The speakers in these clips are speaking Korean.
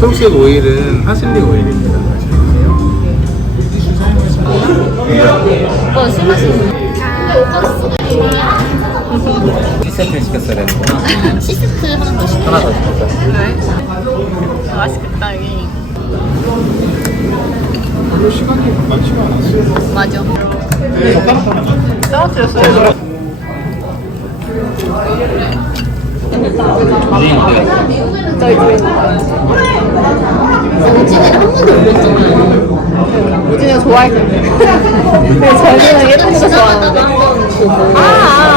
초록색 오일은 파슬리 오일입니다. 오빠 술 마시는 C세트 시켰어야 되는구나. C세트 하나 더 시켜. 하나 더 시켰어요. 그래? 맛있겠다 여기. 별로 시간이 많지가 않았어요. 맞아. 젓가락 하나. 떨어뜨렸어요. 저희 우진이를 한 번도 못 봤잖아요. 우진이가 좋아할 텐데. 근데 저희는 예쁜 거 좋아하는데.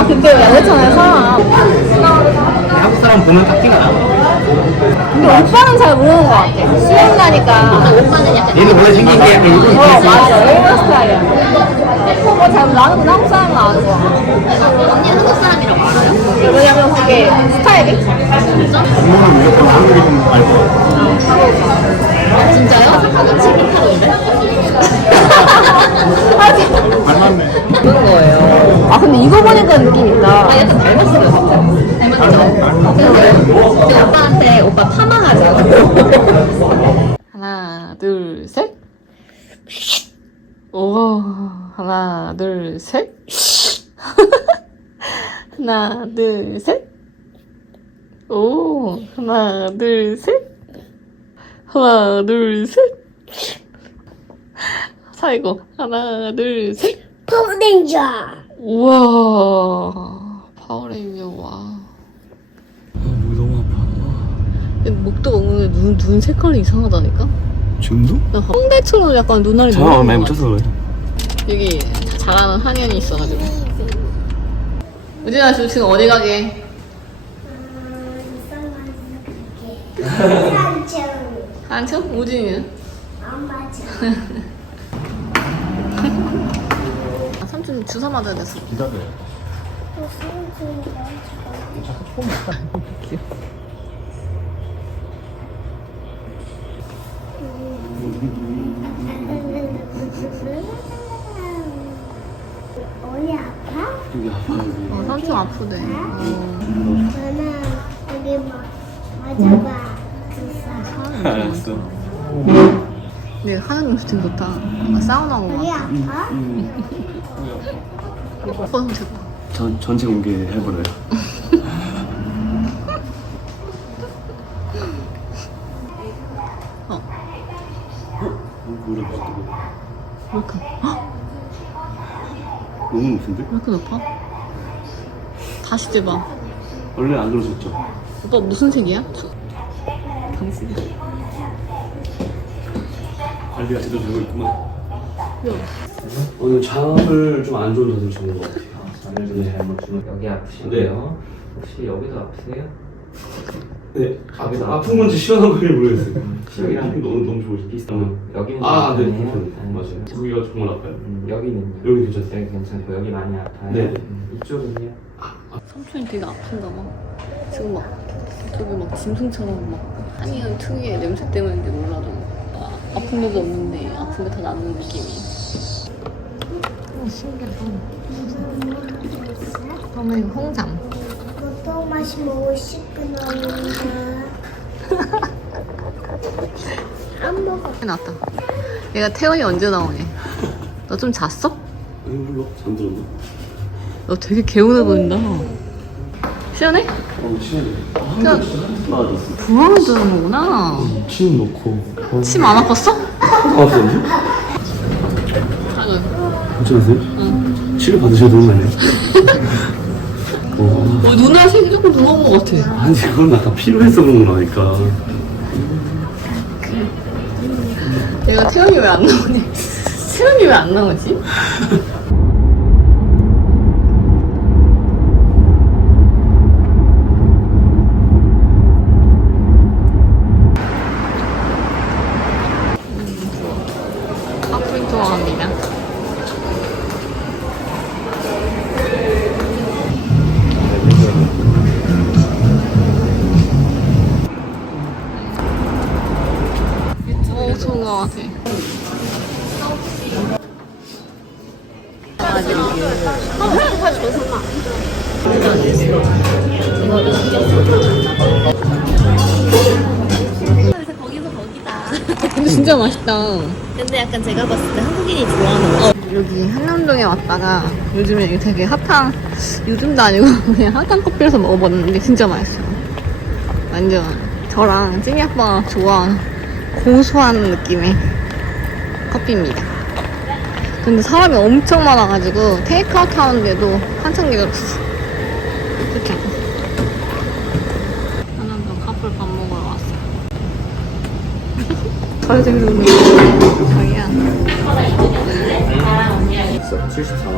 근데 여자잖아요, 한국 사람 보면 딱 티가 나. 근데 오빠는 잘 모르는 것 같아. 수영 가니까. 오빠는 약간. 얘는 원래 생긴 게 약간 일본 스타일. 맞아. 일본 스타일이야. 나는 그냥 한국 사람은 아는 거야. 언니 한국 사람이라고 알아요? 왜냐면 그게 스타일이? 부모는 무조건 한국인 알고. 진짜요? 한국 치킨 타는데? 안 맞네. 그런 거예요. 근데 이거 보니까 느낌 있다. 약간 닮았어요, 진짜. 닮았죠? 근데 오빠한테 오빠 파마하자. 하나, 둘, 셋. 오, 하나, 둘, 셋. 하나, 둘, 셋. 오, 하나, 둘, 셋. 하나, 둘, 셋. 사이고, 하나, 둘, 셋. 파워레인저. 우와, 파워레인저, 와. 목이 너무 아파. 목도가 오늘 눈 색깔이 이상하다니까? 지금도? 나 홍대처럼 약간 눈알이 잠깐만 많이 묻혀서 그래. 여기 잘하는 한현이 있어가지고. 우진아 지금 어디 가게? 산책. 한참? 우진이는? 안 맞아. 삼촌 주사 맞아야 됐어. 기다려요. 어디 아파? 여기 아파 여기. 삼촌 아프대. 그러면 여기 맞아봐. 주사. 알았어. 근데 하느님 슈팅 좋다. 사우나 온 거 여기 같아. 아파? 오빠 손 제발. 전체 공개 해버려요. 뭐라 왜 이렇게, 너무 높은데? 왜 이렇게 높아? 다시 째봐. 원래 안 그러셨죠? 오빠 무슨 색이야? 당신이. 관리가 제대로 되고 있구만. 야. 오늘 잠을 좀 안 좋은 자세로 주는 것 같아요. 잠을 좀 잘못 주면 여기 아프시고요. 혹시 여기도 아프세요? 네. 아픈 건지 시원한 건지 모르겠어요. 여기랑 너무 좋으시죠? 비슷한 여기는 아, 네. 불편해요. 맞아요. 여기가 정말 아파요. 여기는요? 여기 괜찮아요? 여기 괜찮고 여기 많이 아파요. 네. 이쪽은요? 삼촌이 되게 아픈가 봐. 지금 막 저기 막 짐승처럼 막 한이형 특유의 냄새 때문인지 몰라도 아픈 데도 없는데 아픈 게 다 나는 느낌이. 신기하다. 그러면 이거 홍삼. 보통 마시면 50분 나오는데. 안 먹어. 나왔다. 얘가 태연이 언제 나오니? 너 좀 잤어? 아니 몰라. 잠들었나? 너 되게 개운해 보인다. 시원해? 시원해. 나아졌어. 부항을 드는 거구나. 침 넣고. 침 안 아팠어? 아팠는데? 작은. 괜찮으세요? 응. 치료 받으셔도 되는 거 아니에요? 눈알 색이 조금 들어온 것 같아. 아니 그건 약간 필요해서 그런 거라니까. 내가 태연이 왜 안 나오니? 태연이 왜 안 나오지? 카프린 투어 갑니다. 좋은 것 같아. 진짜 맛있다. 근데 약간 제가 봤을 때 한국인이 좋아하는 맛. 여기 한남동에 왔다가 요즘에 이게 되게 핫한, 요즘도 아니고 그냥 핫한 커피에서 먹어봤는데 진짜 맛있어요. 완전 저랑 찐이 아빠가 좋아하는 고소한 느낌의 커피입니다. 근데 사람이 엄청 많아가지고 테이크아웃 하는데도 한참 기다렸어. 그쵸? 한남동 커플 밥 먹으러 왔어. 더 재밌는 거 자기야. 74만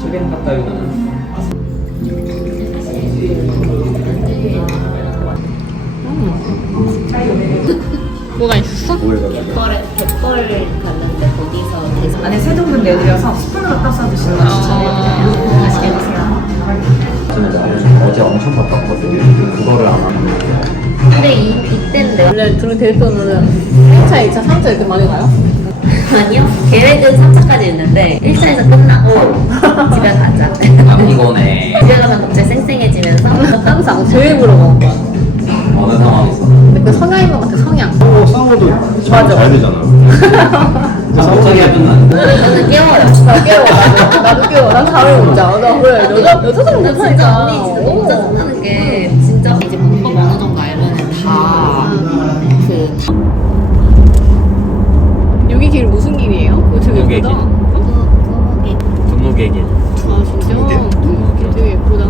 700 가까이 나는. 뭐가 있었어? 갯벌을 갔는데 거기서 계속 안에 세종분 내드려서 스푼으로 떠서 드시는 거 추천해드려요. 맛있게 드세요. 저는 어제 엄청 바빴거든요. 그거를 안 하면. 근데 이때인데 원래 둘이 데이트하면은 1차, 2차, 3차 이렇게 많이 가요? 아니요. 계획은 3차까지 있는데 1차에서 끝나고 집에 가자. 아, 이거네. 집에 가면 갑자기 쌩쌩해지면서 항상 제일 물어봐. 어느 상황에서? 근데 그 성향인 것 같아, 성향. 싸워도 잘 되잖아. 갑자기 끝나는. 저는 깨워요. 나 깨워, 나도 깨워. 난 잠을 못 자. 나 그래, 여자들은 진짜 못하니까. 언니 진짜 너무 짜증나는 게 진짜 이제 문법 어느 정도 알면 다그 여기 길 무슨 길이에요? 그거 되게 동국의 예쁘다. 길. 거기 분노계길. 아, 진짜? 되게 예쁘다.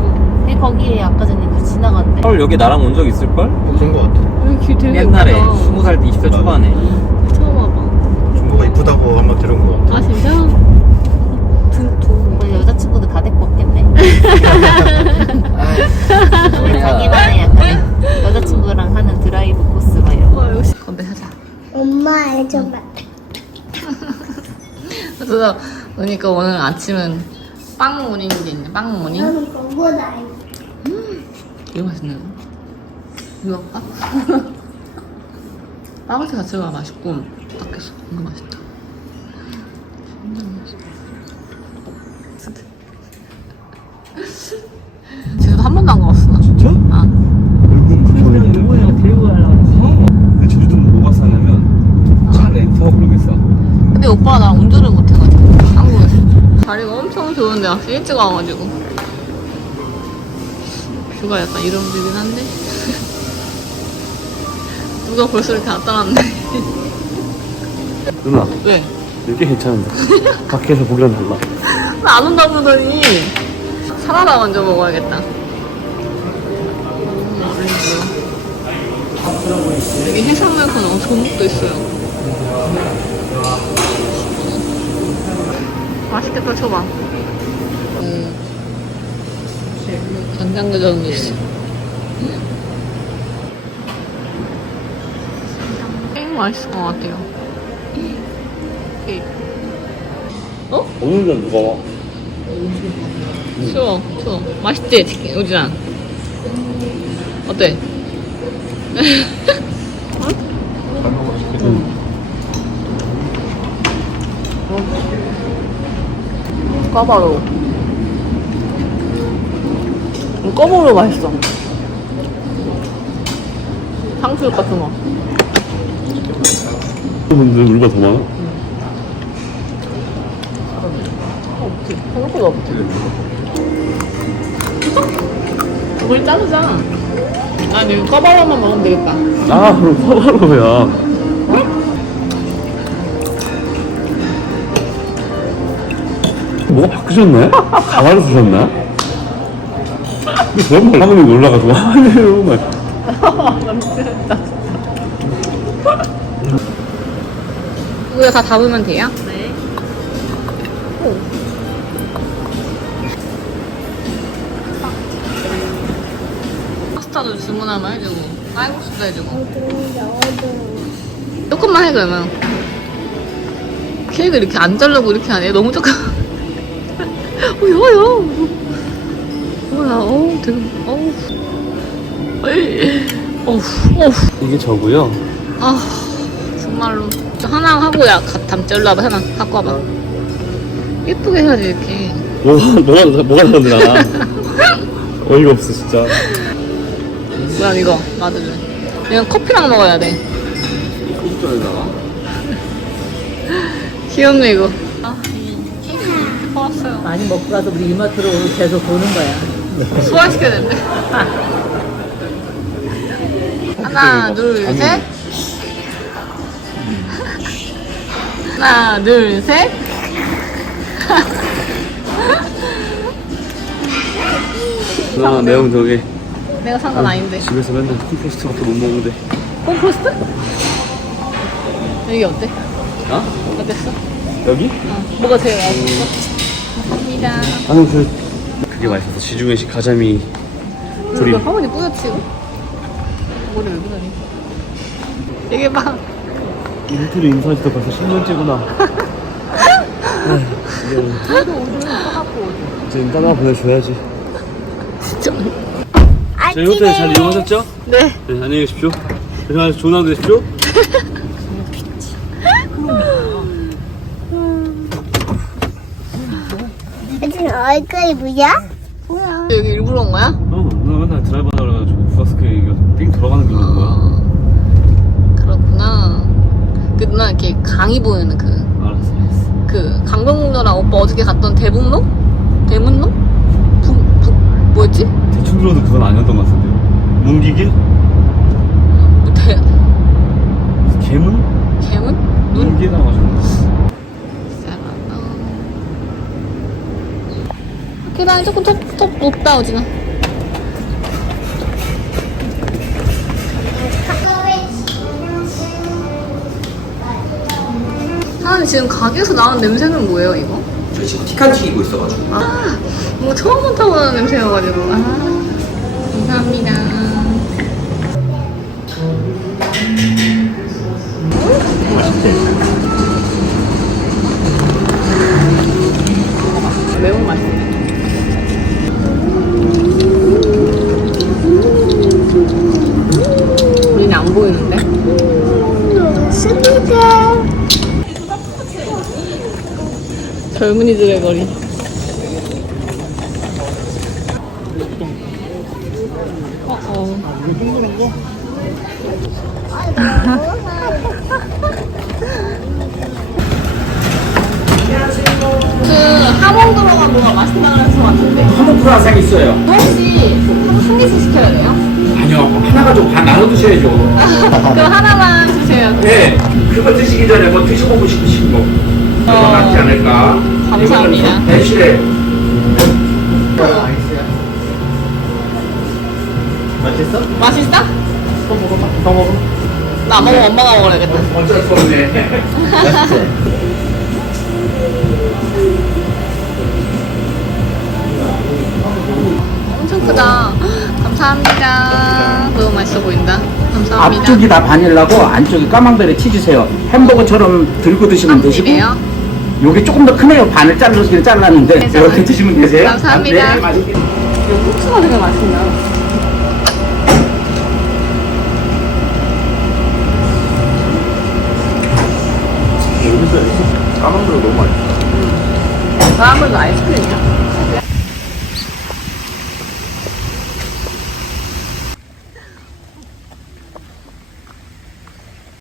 거기 아까 전에 그 지나갔는데 헐, 여기 나랑 온 적 있을걸? 그런 거 같아. 여기 길 되게 옛날에 예쁘다. 20살 때 20대 초반에. 처음 와봐. 중국가 이쁘다고 한번 들은 거 같아. 아, 진짜? 뭐 여자친구도 다 데리고 왔겠네. 우리가 자기만의 약간 여자친구랑 하는 드라이브 코스 막 이런 거. 역시 건배 하자. 엄마 해줘봐. 그래서 그러니까 오늘 아침은 빵 모닝이 있네. 빵 모닝. 나는 그거다. 이거 맛있네. 이거 할까? 빵한테 같이 먹으면 맛있고 밖에서 이거 맛있다. 제주도 한 번도 안 가봤어. 진짜? 아. 뭐야, 데리고 가려고 했어? 근데 제주도 뭐 갔었냐면 차 렌트하고 그러겠어. 근데 오빠가 나랑 운전을 못해가지고 한국에서 자리가 엄청 좋은데 아까 일찍 와가지고 뷰가 약간 이런 뷰긴 한데 누가 벌써 이렇게 나타났네. 누나, 왜? 이게 괜찮은데. 밖에서 보기랑 달라. 나 안 온다 그러더니 사라다 먼저 먹어야겠다. 여기 해산물 코너 조목도 있어요. 맛있겠다, 초밥. 간장게장도 있어. 맛있을 것 같아요. 어? 오늘은 누가 와? 추워, 추워. 맛있지, 치킨, 우지랑. 어때? 까바로. 까바로 맛있어. 탕수육 같은 거. 근데 우리가 더 많아? 없지. 생각보다 없지. 우리 자르자. 아니, 까바로만 먹으면 되겠다. 아, 그럼 파바로야. 뭐가 바뀌셨네? 가발을 쓰셨나? 근데 그런 말 하면 놀라가지고 아니에요 막. 남친했다. 이거 다 담으면 돼요? 네. 파스타도 주문하면 해주고, 쌀국수도 해주고. 어두운데 어두워. 조금만 해, 그러면. 케이크 이렇게 안 자르고 이렇게 하네. 너무 조금. 야야. 뭐야, 어우, 되게, 어우. 어우, 어우. 이게 저고요. 아, 정말로. 저 하나 하고, 야, 담자. 일로 와봐, 하나. 갖고 와봐. 예쁘게 해야지, 이렇게. 뭐가 다르더라. 어이가 없어 진짜. 뭐야, 이거. 맞으래. 이건 커피랑 먹어야 돼. 전에다가. 귀엽네 이거. 아, 이 케이크 이렇게 퍼왔어요. 많이 먹고 가서 우리 이마트로 계속 보는 거야. 소화시켜야 되는데. 하나, 둘, 셋. 하나, 둘, 셋. 나 매운 저게 내가 산 건 아닌데. 집에서 맨날 콤포스트밖에 못 먹는데. 콤포스트? 여기 어때? 어? 어땠어? 여기? 뭐가 제일 맛있어? 감사합니다. 아니 그게 맛있어. 지중해식 가자미 조림. 이거 화분이 뿌옇지 이거? 머리 왜 그러니? 이게 봐. 인트로 인사한 지도 벌써 10년째구나. 이제 따라 보내줘야지. 진짜. 저희 호텔 잘 이용하셨죠? 네. 네, 안녕히 계십시오. 그래서 좋은 하루 되십시오. 지금 얼굴이 뭐야? 뭐야? 여기 일부러 온 거야? 누나 맨날 드라이브 하다 그래가지고 부가스케 이거 띵 돌아가는 게 있는 거야. 그렇구나. 그 누나 이렇게 강이 보이는 알았어. 그 강병로랑 오빠 어저께 갔던 대북로? 대문로? 뭐였지? 대충 들어도 그건 아니었던 것 같은데요. 문기길? 뭐 개문? 개문? 문기길 나와가지고. 계단이 조금 top 높다 오진아. 사장님 지금 가게에서 나는 냄새는 뭐예요 이거? 저희 지금 티칸 튀기고 있어가지고. 아 뭔가 처음 맡아보는 냄새여가지고. 아 감사합니다. 매운 맛. 우리는 안 보이는데? 스미다. 젊은이들의 거리. 그 하몽 들어간 뭐가 맛있다는 것 같은데. 하모 프라상 있어요. 혹시 한 개씩 시켜야 돼요? 아니요, 하나 가지고 반 나눠 드셔야죠. 그럼 하나만 주세요. 네, 그거 드시기 전에 뭐 드셔보고 싶으신 거. 그거 낫지 않을까? 감사합니다. 이거는 대실에. 맛있어? 맛있어? 더 먹어봐, 더 먹어. 나 안 먹으면 엄마가 먹어야겠다. 어쩔 수 없네. 엄청 크다. 감사합니다. 너무 맛있어 보인다. 감사합니다. 앞쪽이 다 바닐라고 안쪽이 까망베리 치즈세요. 햄버거처럼 들고 드시면 되시고 이래요? 요게 조금 더 크네요. 반을 잘랐는데 네, 이렇게 드시면 되세요. 감사합니다. 네, 맛있게. 이거 국수가 되게 맛있나? 까만 거 너무 맛있어. 다음은 아이스크림이야.